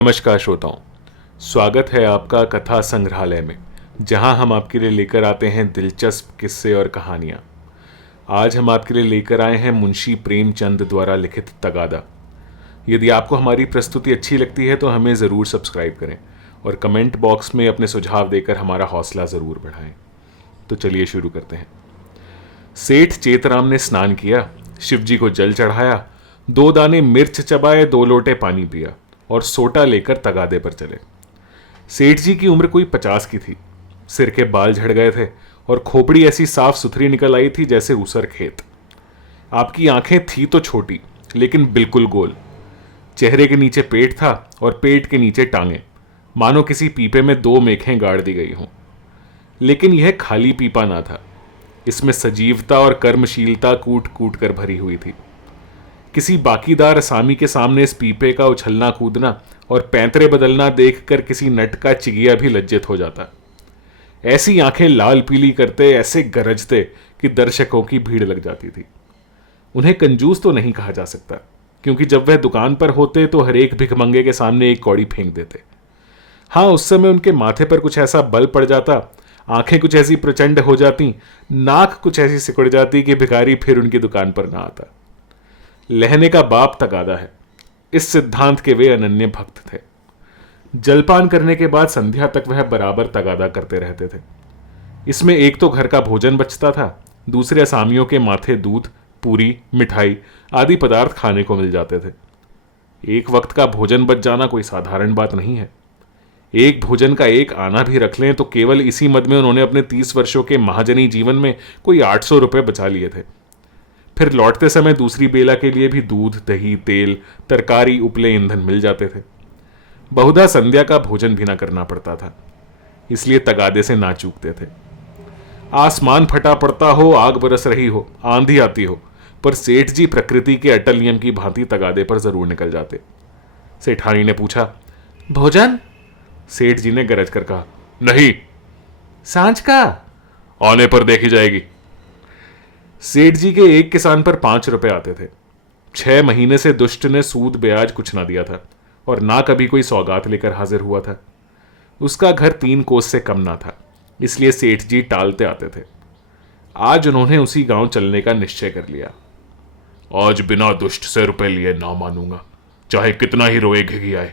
नमस्कार श्रोताओं, स्वागत है आपका कथा संग्रहालय में, जहां हम आपके लिए लेकर आते हैं दिलचस्प किस्से और कहानियां। आज हम आपके लिए लेकर आए हैं मुंशी प्रेमचंद द्वारा लिखित तगादा। यदि आपको हमारी प्रस्तुति अच्छी लगती है तो हमें ज़रूर सब्सक्राइब करें और कमेंट बॉक्स में अपने सुझाव देकर हमारा हौसला ज़रूर बढ़ाएं। तो चलिए शुरू करते हैं। सेठ चेतराम ने स्नान किया, शिवजी को जल चढ़ाया, 2 दाने मिर्च चबाए, 2 लोटे पानी पिया और सोटा लेकर तगादे पर चले। सेठ जी की उम्र कोई 50 की थी। सिर के बाल झड़ गए थे और खोपड़ी ऐसी साफ सुथरी निकल आई थी जैसे ऊसर खेत। आपकी आंखें थी तो छोटी लेकिन बिल्कुल गोल। चेहरे के नीचे पेट था और पेट के नीचे टांगे, मानो किसी पीपे में 2 मेखें गाड़ दी गई हों। लेकिन यह खाली पीपा ना था, इसमें सजीवता और कर्मशीलता कूट कूट कर भरी हुई थी। किसी बाकीदार असामी के सामने इस पीपे का उछलना कूदना और पैंतरे बदलना देखकर किसी नट का चिगिया भी लज्जित हो जाता। ऐसी आंखें लाल पीली करते, ऐसे गरजते कि दर्शकों की भीड़ लग जाती थी। उन्हें कंजूस तो नहीं कहा जा सकता, क्योंकि जब वह दुकान पर होते तो हर एक भिखमंगे के सामने एक कौड़ी फेंक देते। हाँ, उस समय उनके माथे पर कुछ ऐसा बल पड़ जाता, आंखें कुछ ऐसी प्रचंड हो जाती, नाक कुछ ऐसी सिकुड़ जाती कि भिखारी फिर उनकी दुकान पर ना आता। लहने का बाप तगादा है, इस सिद्धांत के वे अनन्य भक्त थे। जलपान करने के बाद संध्या तक वह बराबर तगादा करते रहते थे। इसमें एक तो घर का भोजन बचता था, दूसरे असामियों के माथे दूध, पूरी, मिठाई आदि पदार्थ खाने को मिल जाते थे। एक वक्त का भोजन बच जाना कोई साधारण बात नहीं है। एक भोजन का एक आना भी रख लें तो केवल इसी मद में उन्होंने अपने 30 वर्षों के महाजनी जीवन में कोई 800 रुपये बचा लिए थे। फिर लौटते समय दूसरी बेला के लिए भी दूध, दही, तेल, तरकारी, उपले ईंधन मिल जाते थे। बहुधा संध्या का भोजन भी ना करना पड़ता था, इसलिए तगादे से ना चूकते थे। आसमान फटा पड़ता हो, आग बरस रही हो, आंधी आती हो, पर सेठ जी प्रकृति के अटल नियम की भांति तगादे पर जरूर निकल जाते। सेठानी ने पूछा, भोजन? सेठ जी ने गरज कर कहा, नहीं। सांझ का? आने पर देखी जाएगी। सेठ जी के एक किसान पर 5 रुपए आते थे। 6 महीने से दुष्ट ने सूद ब्याज कुछ ना दिया था और ना कभी कोई सौगात लेकर हाजिर हुआ था। उसका घर 3 कोस से कम ना था, इसलिए सेठ जी टालते आते थे। आज उन्होंने उसी गांव चलने का निश्चय कर लिया। आज बिना दुष्ट से रुपए लिए ना मानूंगा, चाहे कितना ही रोए घिघियाए।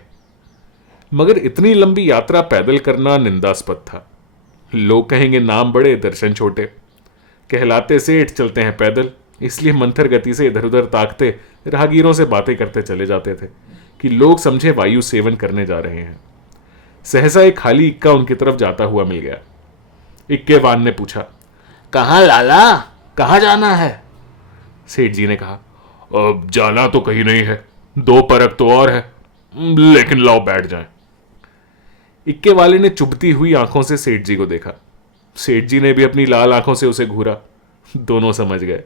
मगर इतनी लंबी यात्रा पैदल करना निंदास्पद था। लोग कहेंगे नाम बड़े, दर्शन छोटे। कहलाते सेठ, चलते हैं पैदल, इसलिए मंथर गति से इधर उधर ताकते, राहगीरों से बातें करते चले जाते थे कि लोग समझे वायु सेवन करने जा रहे हैं। सहसा एक खाली इक्का उनकी तरफ जाता हुआ मिल गया। इक्केवान ने पूछा, कहाँ लाला, कहाँ जाना है? सेठ जी ने कहा, अब जाना तो कहीं नहीं है, 2 परख तो और है, लेकिन लाओ बैठ जाएं। इक्के वाले ने चुभती हुई आंखों से सेठ जी को देखा। सेठ जी ने भी अपनी लाल आंखों से उसे घूरा। दोनों समझ गए,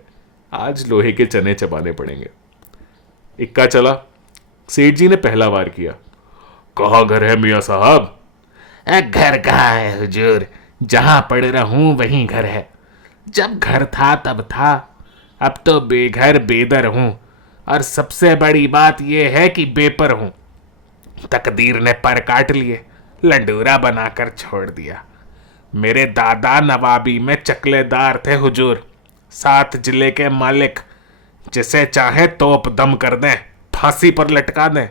आज लोहे के चने चबाने पड़ेंगे। इक्का चला। सेठ जी ने पहला वार किया। कहाँ घर है मियाँ साहब? घर कहाँ है हुजूर, जहां पड़ रहूं वहीं घर है। जब घर था तब था, अब तो बेघर बेदर हूं, और सबसे बड़ी बात यह है कि बेपर हूं। तकदीर ने पर काट लिए, लंडूरा बनाकर छोड़ दिया। मेरे दादा नवाबी में चकलेदार थे हुजूर, 7 जिले के मालिक, जिसे चाहे तोप दम कर दें, फांसी पर लटका दें।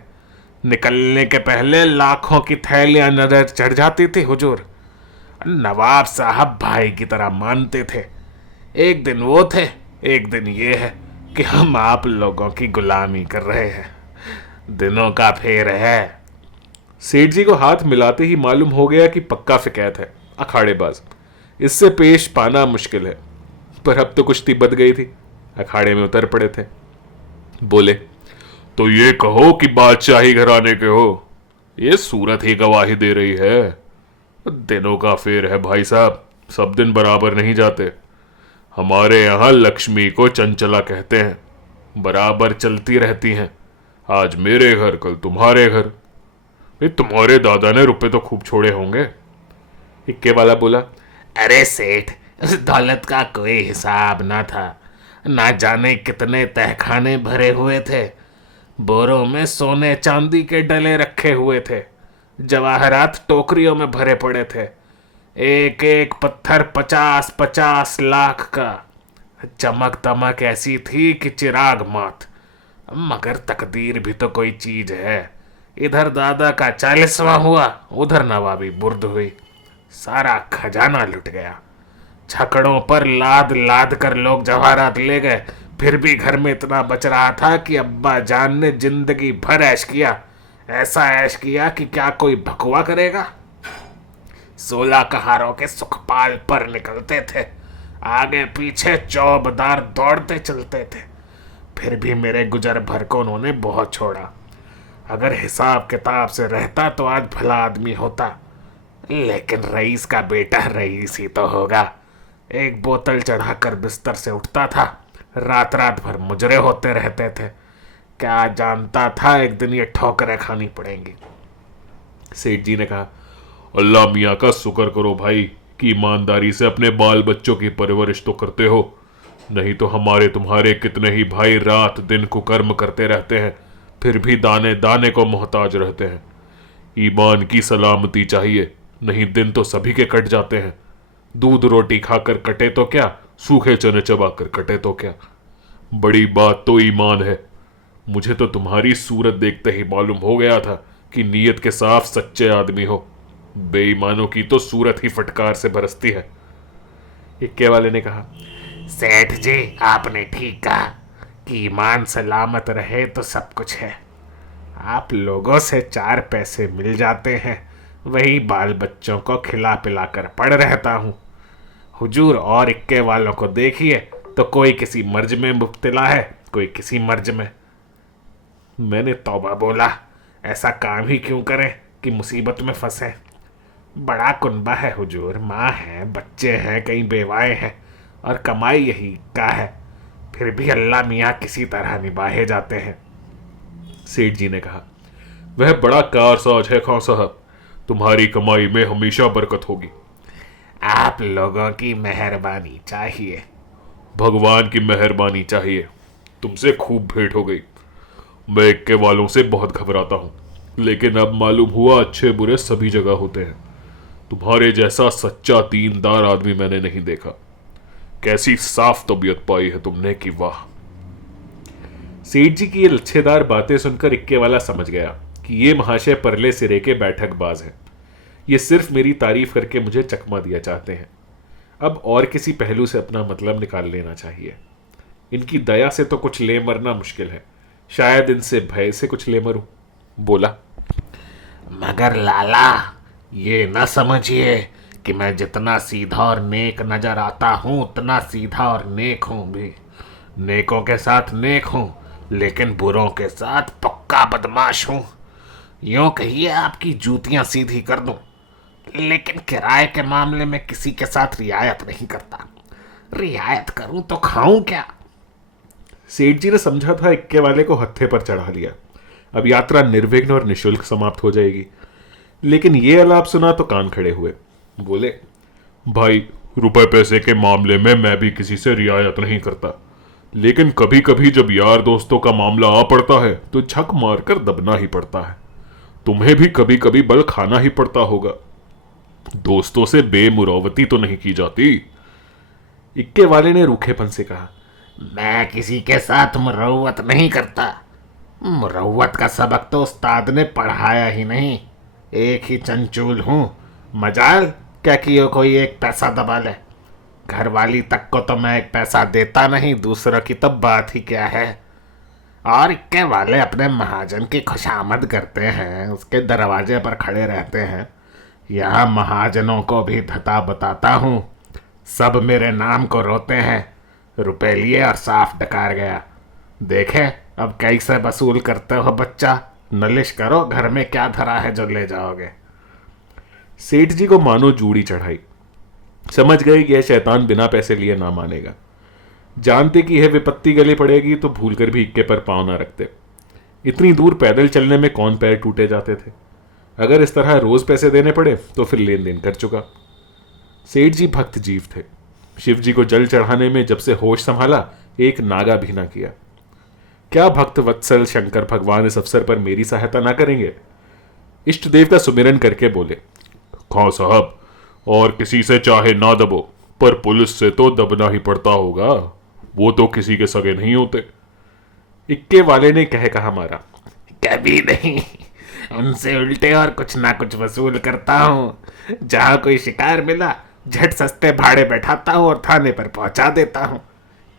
निकलने के पहले लाखों की थैलियां नजर चढ़ जाती थी हुजूर। नवाब साहब भाई की तरह मानते थे। एक दिन वो थे, एक दिन ये है कि हम आप लोगों की गुलामी कर रहे हैं। दिनों का फेर है। सेठ जी को हाथ मिलाते ही मालूम हो गया कि पक्का फिकैत है, अखाड़ेबाज। इससे पेश पाना मुश्किल है, पर अब तो कुश्ती बद गई थी, अखाड़े में उतर पड़े थे। बोले, तो ये कहो कि बादशाही घराने के हो, ये सूरत ही गवाही दे रही है। दिनों का फेर है भाई साहब, सब दिन बराबर नहीं जाते। हमारे यहाँ लक्ष्मी को चंचला कहते हैं, बराबर चलती रहती हैं। आज मेरे घर, कल तुम्हारे घर। तुम्हारे दादा ने रुपए तो खूब छोड़े होंगे। इक्के वाला बोला, अरे सेठ, उस दौलत का कोई हिसाब ना था, ना जाने कितने तहखाने भरे हुए थे। बोरों में सोने चांदी के डले रखे हुए थे, जवाहरात टोकरियों में भरे पड़े थे, एक एक पत्थर 50-50 लाख का। चमक दमक ऐसी थी कि चिराग मात। मगर तकदीर भी तो कोई चीज है। इधर दादा का 40वां हुआ, उधर नवाबी बुर्द हुई, सारा खजाना लुट गया। छकड़ों पर लाद लाद कर लोग जवाहरात ले गए, फिर भी घर में इतना बच रहा था कि अब्बा जान ने जिंदगी भर ऐश किया। ऐसा ऐश किया कि क्या कोई भकवा करेगा। 16 कहारों के सुखपाल पर निकलते थे, आगे पीछे चौबदार दौड़ते चलते थे। फिर भी मेरे गुजर भर को उन्होंने बहुत छोड़ा। अगर हिसाब किताब से रहता तो आज भला आदमी होता, लेकिन रईस का बेटा रईस ही तो होगा। एक बोतल चढ़ाकर बिस्तर से उठता था, रात रात भर मुजरे होते रहते थे। क्या जानता था एक दिन ये ठोकरें खानी पड़ेंगी। सेठ जी ने कहा, अल्लाह मियाँ का शुक्र करो भाई कि ईमानदारी से अपने बाल बच्चों की परवरिश तो करते हो, नहीं तो हमारे तुम्हारे कितने ही भाई रात दिन कुकर्म करते रहते हैं, फिर भी दाने दाने को मोहताज रहते हैं। ईमान की सलामती चाहिए, नहीं दिन तो सभी के कट जाते हैं। दूध रोटी खाकर कटे तो क्या, सूखे चने चबाकर कटे तो क्या। बड़ी बात तो ईमान है। मुझे तो तुम्हारी सूरत देखते ही मालूम हो गया था कि नीयत के साफ सच्चे आदमी हो। बेईमानों की तो सूरत ही फटकार से बरसती है। इक्के वाले ने कहा, सेठ जी आपने ठीक कहा कि ईमान सलामत रहे तो सब कुछ है। आप लोगों से 4 पैसे मिल जाते हैं, वही बाल बच्चों को खिला पिला कर पड़ रहता हूँ। हुजूर और इक्के वालों को देखिए तो कोई किसी मर्ज में मुब्तला है, कोई किसी मर्ज में। मैंने तौबा बोला, ऐसा काम ही क्यों करें कि मुसीबत में फंसे। बड़ा कुनबा है हुजूर, माँ है, बच्चे हैं, कई बेवाएं हैं, और कमाई यही का है। फिर भी अल्लाह मियाँ किसी तरह निभाए जाते हैं। सेठ जी ने कहा, वह बड़ा कारसाज है खां साहब, तुम्हारी कमाई में हमेशा बरकत होगी। आप लोगों की मेहरबानी चाहिए। भगवान की मेहरबानी चाहिए। तुमसे खूब भेंट हो गई। मैं इक्के वालों से बहुत घबराता हूँ, लेकिन अब मालूम हुआ अच्छे बुरे सभी जगह होते हैं। तुम्हारे जैसा सच्चा दीनदार आदमी मैंने नहीं देखा। कैसी साफ तबीयत पाई है तुमने कि वाह। सेठ जी की ये लच्छेदार बातें सुनकर इक्के वाला समझ गया कि ये महाशय परले सिरे के बैठकबाज हैं। ये सिर्फ मेरी तारीफ करके मुझे चकमा दिया चाहते हैं। अब और किसी पहलू से अपना मतलब निकाल लेना चाहिए। इनकी दया से तो कुछ ले मरना मुश्किल है, शायद इनसे भय से कुछ ले मरूं। बोला, मगर लाला ये न समझिए कि मैं जितना सीधा और नेक नजर आता हूं उतना सीधा और नेक हूं भी। नेकों के साथ नेक हूं, लेकिन बुरों के साथ पक्का बदमाश हूं। यूं कहिए आपकी जूतियां सीधी कर दूं, लेकिन किराए के मामले में किसी के साथ रियायत नहीं करता। रियायत करूं तो खाऊं क्या। सेठ जी ने समझा था इक्के वाले को हत्थे पर चढ़ा लिया, अब यात्रा निर्विघ्न और निशुल्क समाप्त हो जाएगी। लेकिन ये अलाप सुना तो कान खड़े हुए। बोले, भाई रुपए पैसे के मामले में मैं भी किसी से रियायत नहीं करता, लेकिन कभी कभी जब यार दोस्तों का मामला आ पड़ता है तो झक मारकर दबना ही पड़ता है। तुम्हें भी कभी कभी बल खाना ही पड़ता होगा। दोस्तों से बेमुरौवती तो नहीं की जाती। इक्के वाले ने रूखेपन से कहा, मैं किसी के साथ मुरौवत नहीं करता। मुरौवत का सबक तो उस्ताद ने पढ़ाया ही नहीं। एक ही चंचूल हूं, मजाल क्या कियो कोई एक पैसा दबा ले। घर वाली तक को तो मैं एक पैसा देता नहीं, दूसरों की तो बात ही क्या है। और इक्के वाले अपने महाजन की खुशामद करते हैं, उसके दरवाजे पर खड़े रहते हैं। यहाँ महाजनों को भी धता बताता हूँ, सब मेरे नाम को रोते हैं। रुपए लिए और साफ डकार गया। देखे अब कैसे वसूल करते हो बच्चा। नलिश करो, घर में क्या धरा है जो ले जाओगे। सेठ जी को मानो जूड़ी चढ़ाई। समझ गए कि यह शैतान बिना पैसे लिए ना मानेगा। जानते कि यह विपत्ति गले पड़ेगी तो भूलकर भी इक्के पर पांव ना रखते। इतनी दूर पैदल चलने में कौन पैर टूटे जाते थे। अगर इस तरह रोज पैसे देने पड़े तो फिर लेन देन कर चुका। सेठ जी भक्त जीव थे। शिव जी को जल चढ़ाने में जब से होश संभाला एक नागा भी ना किया। क्या भक्त वत्सल शंकर भगवान इस अवसर पर मेरी सहायता ना करेंगे? इष्ट देव का सुमिरन करके बोले, खां साहब, और किसी से चाहे ना दबो, पर पुलिस से तो दबना ही पड़ता होगा। वो तो किसी के सगे नहीं होते। इक्के वाले ने कह कहा मारा, कभी नहीं, उनसे उल्टे और कुछ ना कुछ वसूल करता हूँ। जहाँ कोई शिकार मिला झट सस्ते भाड़े बैठाता हूँ और थाने पर पहुंचा देता हूँ।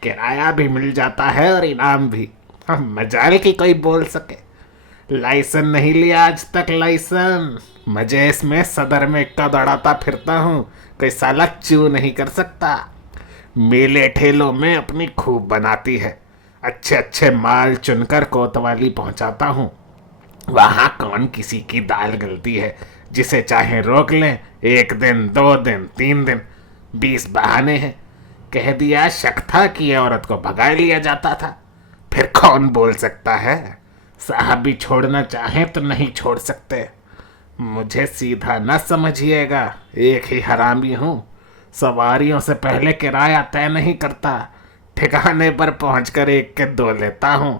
किराया भी मिल जाता है और इनाम भी। हम मजाल की कोई बोल सके। लाइसेंस नहीं लिया आज तक, लाइसेंस। मजे इसमें सदर में इक्का दौड़ाता फिरता हूँ, कोई साला चू नहीं कर सकता। मेले ठेलों में अपनी खूब बनाती है। अच्छे अच्छे माल चुनकर कोतवाली पहुंचाता हूँ। वहां कौन किसी की दाल गलती है? जिसे चाहे रोक लें, 1 दिन 2 दिन 3 दिन, 20 बहाने हैं। कह दिया शक था कि ये औरत को भगा लिया जाता था, फिर कौन बोल सकता है? साहब भी छोड़ना चाहे तो नहीं छोड़ सकते। मुझे सीधा न समझिएगा, एक ही हरामी हूँ। सवारियों से पहले किराया तय नहीं करता, ठिकाने पर पहुंचकर 1 के 2 लेता हूँ।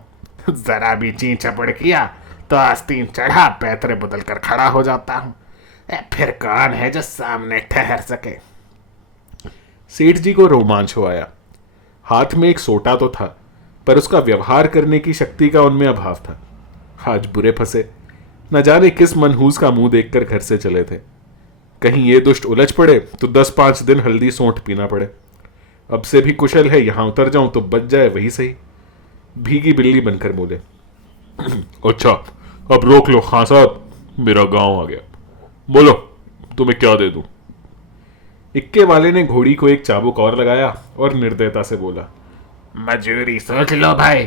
जरा भी ची चपड़ किया तो आस्तीन चढ़ा पैतरे बदल कर खड़ा हो जाता हूँ। फिर कौन है जो सामने ठहर सके? सेठ जी को रोमांच हो आया। हाथ में एक सोटा तो था, पर उसका व्यवहार करने की शक्ति का उनमें अभाव था। आज बुरे फंसे। न जाने किस मनहूस का मुंह देखकर घर से चले थे। कहीं ये दुष्ट उलझ पड़े तो 10-5 दिन हल्दी सोंठ पीना पड़े। अब से भी कुशल है यहां उतर जाऊं तो बच जाए वही सही। भीगी बिल्ली बनकर बोले, अच्छा, अब रोक लो खां साहब, मेरा गांव आ गया। बोलो, तुम्हें क्या दे दूं? इक्के वाले ने घोड़ी को एक चाबुक और लगाया और निर्दयता से बोला, मजूरी सोच लो भाई।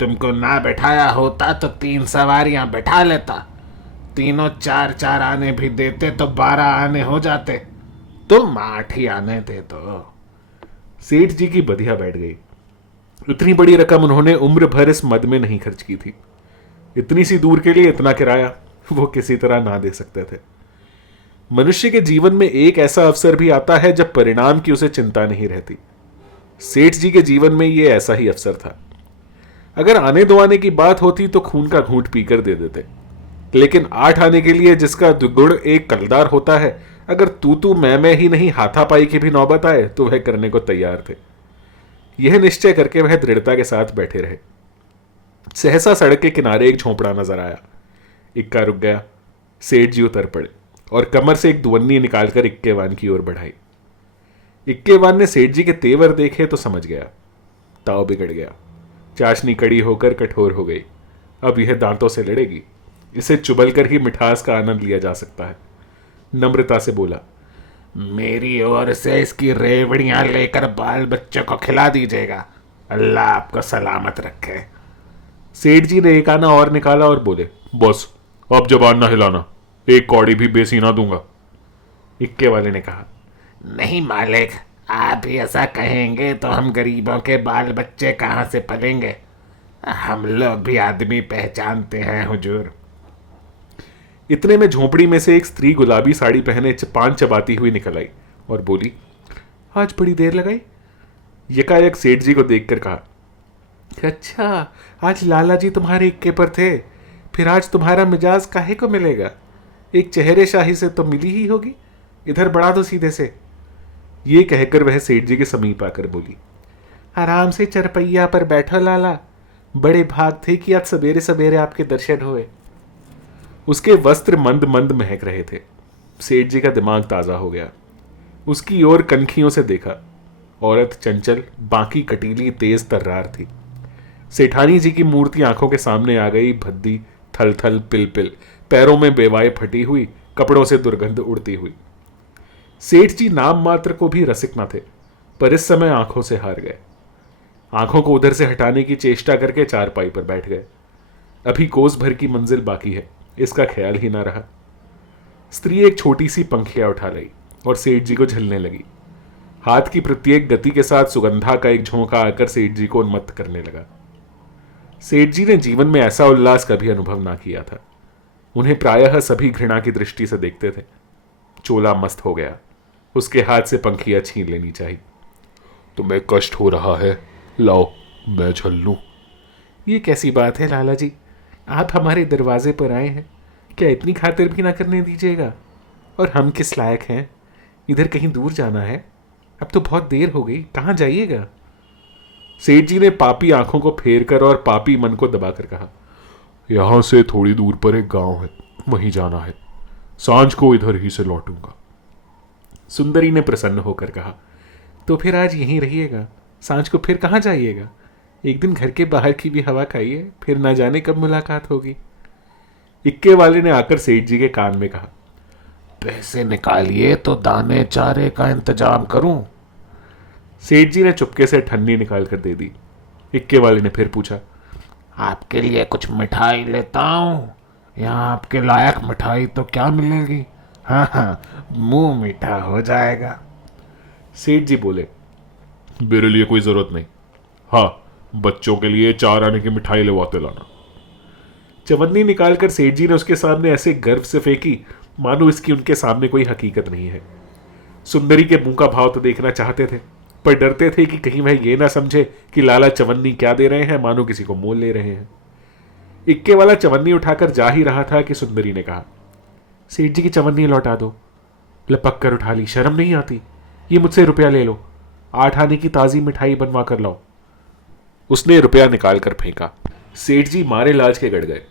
तुमको ना बैठाया होता तो 3 सवारियां बैठा लेता। तीनों 4-4 आने भी देते तो 12 आने हो जाते। तुम 8 ही आने दे दो। सेठ जी की बधिया बैठ गई। इतनी बड़ी रकम उन्होंने उम्र भर इस मद में नहीं खर्च की थी। इतनी सी दूर के लिए इतना किराया वो किसी तरह ना दे सकते थे। मनुष्य के जीवन में एक ऐसा अवसर भी आता है जब परिणाम की उसे चिंता नहीं रहती। सेठ जी के जीवन में ये ऐसा ही अवसर था। अगर आने दो आने की बात होती तो खून का घूंट पीकर दे देते, लेकिन 8 आने के लिए जिसका दुगुण एक कलदार होता है, अगर तू मैं ही नहीं हाथापाई की भी नौबत आए तो वह करने को तैयार थे। यह निश्चय करके वह दृढ़ता के साथ बैठे रहे। सहसा सड़क के किनारे एक झोंपड़ा नजर आया। इक्का रुक गया। सेठ जी उतर पड़े और कमर से एक दुवन्नी निकालकर इक्केवान की ओर बढ़ाई। इक्केवान ने सेठ जी के तेवर देखे तो समझ गया, ताव बिगड़ गया। चाशनी कड़ी होकर कठोर हो गई। अब यह दांतों से लड़ेगी। इसे चुबलकर ही मिठास का आनंद लिया जा सकता है। नम्रता से बोला, मेरी ओर से इसकी रेवड़ियां लेकर बाल बच्चों को खिला दीजिएगा। अल्लाह आपको सलामत रखे। सेठ जी ने एक आना और निकाला और बोले, बस, अब जबान ना हिलाना, एक कौड़ी भी बेसी ना दूंगा। इक्के वाले ने कहा, नहीं मालिक, आप ही ऐसा कहेंगे तो हम गरीबों के बाल बच्चे कहाँ से पलेंगे? हम लोग भी आदमी पहचानते हैं हुजूर। इतने में झोंपड़ी में से एक स्त्री गुलाबी साड़ी पहने पान चबाती हुई निकल आई और बोली, आज बड़ी देर लगाई। यकायक सेठ जी को देखकर कहा, अच्छा, आज लाला जी तुम्हारे इक्के पर थे, फिर आज तुम्हारा मिजाज काहे को मिलेगा? एक चेहरे शाही से तो मिली ही होगी। इधर बढ़ा दो सीधे से। ये कहकर वह सेठ जी के समीप आकर बोली, आराम से चरपैया पर बैठो लाला, बड़े भाग थे कि आज सवेरे सवेरे आपके दर्शन हुए। उसके वस्त्र मंद मंद महक रहे थे। सेठ जी का दिमाग ताजा हो गया। उसकी ओर कनखियों से देखा। औरत चंचल, बाकी कटीली, तेज तर्रार थी। सेठानी जी की मूर्ति आंखों के सामने आ गई, भद्दी, थल थल पिल पिल, पैरों में बेवाए फटी हुई, कपड़ों से दुर्गंध उड़ती हुई। सेठ जी नाम मात्र को भी रसिक न थे, पर इस समय आंखों से हार गए। आंखों को उधर से हटाने की चेष्टा करके चारपाई पर बैठ गए। अभी कोस भर की मंजिल बाकी है, इसका ख्याल ही ना रहा। स्त्री एक छोटी सी पंखिया उठा लाई और सेठ जी को झलने लगी। हाथ की प्रत्येक गति के साथ सुगंधा का एक झोंका आकर सेठ जी को उन्मत्त करने लगा। सेठ जी ने जीवन में ऐसा उल्लास कभी अनुभव ना किया था। उन्हें प्रायः सभी घृणा की दृष्टि से देखते थे। चोला मस्त हो गया। उसके हाथ से पंखिया छीन लेनी चाहिए। तुम्हें कष्ट हो रहा है, लाओ मैं झल लूं। ये कैसी बात है लाला जी, आप हमारे दरवाजे पर आए हैं, क्या इतनी खातिर भी ना करने दीजिएगा? और हम किस लायक हैं? इधर कहीं दूर जाना है, अब तो बहुत देर हो गई, कहाँ जाइएगा? सेठ जी ने पापी आंखों को फेर कर और पापी मन को दबाकर कहा, यहां से थोड़ी दूर पर एक गांव है, वहीं जाना है। सांझ को इधर ही से लौटूंगा। सुंदरी ने प्रसन्न होकर कहा, तो फिर आज यहीं रहिएगा, सांझ को फिर कहाँ जाइएगा? एक दिन घर के बाहर की भी हवा खाइए, फिर ना जाने कब मुलाकात होगी। इक्के वाले ने आकर सेठ जी के कान में कहा, पैसे निकालिए तो दाने चारे का इंतजाम करूं। सेठ जी ने चुपके से ठन्नी निकाल कर दे दी। इक्के वाले ने फिर पूछा, आपके लिए कुछ मिठाई लेता हूं, यहाँ आपके लायक मिठाई तो क्या मिलेगी। हाँ हाँ, मुंह मीठा हो जाएगा। सेठ जी बोले, मेरे लिए कोई जरूरत नहीं। हाँ, बच्चों के लिए 4 आने की मिठाई लेवाते लाना। चवन्नी निकालकर सेठ जी ने उसके सामने ऐसे गर्व से फेंकी मानो इसकी उनके सामने कोई हकीकत नहीं है। सुंदरी के मुंह का भाव तो देखना चाहते थे, पर डरते थे कि कहीं वह ये ना समझे कि लाला चवन्नी क्या दे रहे हैं, मानो किसी को मोल ले रहे हैं। इक्के वाला चवन्नी उठाकर जा ही रहा था कि सुंदरी ने कहा, सेठ जी की चवन्नी लौटा दो। लपक कर उठा ली, शर्म नहीं आती? ये मुझसे रुपया ले लो, 8 आने की ताज़ी मिठाई बनवा कर लाओ। उसने रुपया निकाल कर फेंका। सेठ जी मारे लाज के गड़ गए।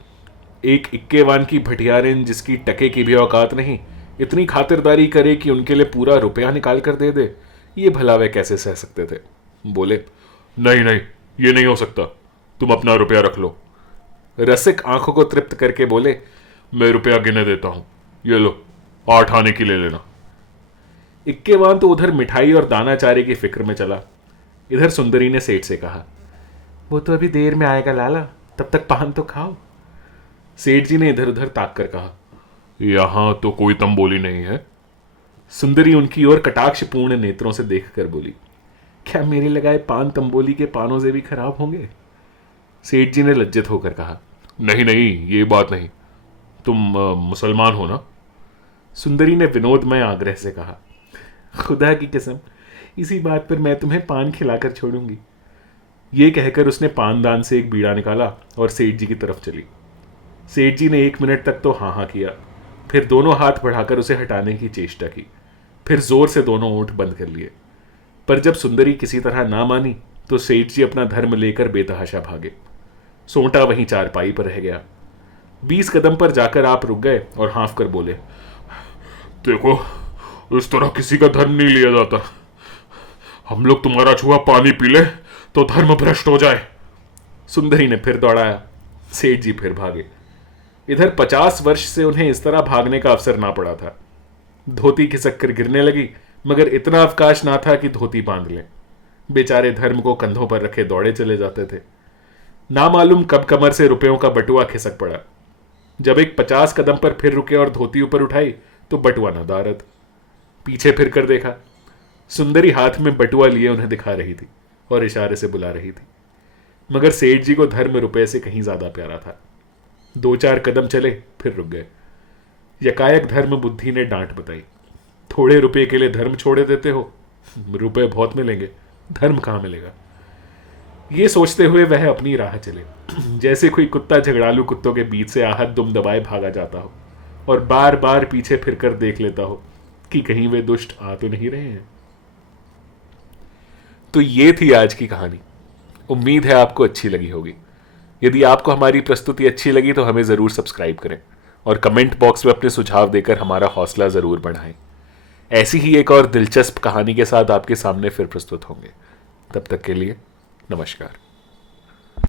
एक इक्केवान की भटियारिन जिसकी टके की भी औकात नहीं, इतनी खातिरदारी करे कि उनके लिए पूरा रुपया निकाल कर दे दे, ये भला वे कैसे सह सकते थे? बोले, नहीं नहीं, ये नहीं हो सकता, तुम अपना रुपया रख लो। रसिक आंखों को तृप्त करके बोले, मैं रुपया गिने देता हूं, ये लो, 8 आने की ले लेना। इक्केवान तो उधर मिठाई और दाना चारे की फिक्र में चला। इधर सुंदरी ने सेठ से कहा, वो तो अभी देर में आएगा लाला, तब तक पान तो खाओ। सेठ जी ने इधर उधर ताक कर कहा, यहां तो कोई तंबोली नहीं है। सुंदरी उनकी ओर कटाक्षपूर्ण नेत्रों से देखकर बोली, क्या मेरे लगाए पान तंबोली के पानों से भी खराब होंगे? सेठ जी ने लज्जित होकर कहा, नहीं नहीं, ये बात नहीं, तुम मुसलमान हो ना? सुंदरी ने विनोदमय आग्रह से कहा, खुदा की कसम, इसी बात पर मैं तुम्हें पान खिलाकर छोड़ूंगी। ये कहकर उसने पानदान से एक बीड़ा निकाला और सेठ जी की तरफ चली। सेठ जी ने 1 मिनट तक तो हाँ हाँ किया, फिर दोनों हाथ बढ़ाकर उसे हटाने की चेष्टा की, फिर जोर से दोनों ओंठ बंद कर लिए। पर जब सुंदरी किसी तरह ना मानी तो सेठ जी अपना धर्म लेकर बेतहाशा भागे। सोंटा वहीं चारपाई पर रह गया। 20 कदम पर जाकर आप रुक गए और हाँफ कर बोले, देखो, इस तरह किसी का धर्म नहीं लिया जाता। हम लोग तुम्हारा छुआ पानी पी ले तो धर्म भ्रष्ट हो जाए। सुंदरी ने फिर दौड़ाया। सेठ जी फिर भागे। इधर 50 वर्ष से उन्हें इस तरह भागने का अवसर ना पड़ा था। धोती खिसक कर गिरने लगी, मगर इतना अवकाश ना था कि धोती बांध लें। बेचारे धर्म को कंधों पर रखे दौड़े चले जाते थे। ना मालूम कब कमर से रुपयों का बटुआ खिसक पड़ा। जब एक 50 कदम पर फिर रुके और धोती ऊपर उठाई तो बटुआ नदारद। पीछे फिर कर देखा, सुंदरी हाथ में बटुआ लिए उन्हें दिखा रही थी और इशारे से बुला रही थी। मगर सेठ जी को धर्म रुपए से कहीं ज्यादा प्यारा था। 2-4 कदम चले, फिर रुक गए। यकायक धर्म बुद्धि ने डांट बताई, थोड़े रुपए के लिए धर्म छोड़े देते हो? रुपए बहुत मिलेंगे, धर्म कहां मिलेगा? ये सोचते हुए वह अपनी राह चले, जैसे कोई कुत्ता झगड़ालू कुत्तों के बीच से आहत दुम दबाए भागा जाता हो और बार बार पीछे फिरकर देख लेता हो कि कहीं वे दुष्ट आ तो नहीं रहे हैं। तो ये थी आज की कहानी। उम्मीद है आपको अच्छी लगी होगी। यदि आपको हमारी प्रस्तुति अच्छी लगी तो हमें ज़रूर सब्सक्राइब करें और कमेंट बॉक्स में अपने सुझाव देकर हमारा हौसला ज़रूर बढ़ाएं। ऐसी ही एक और दिलचस्प कहानी के साथ आपके सामने फिर प्रस्तुत होंगे। तब तक के लिए नमस्कार।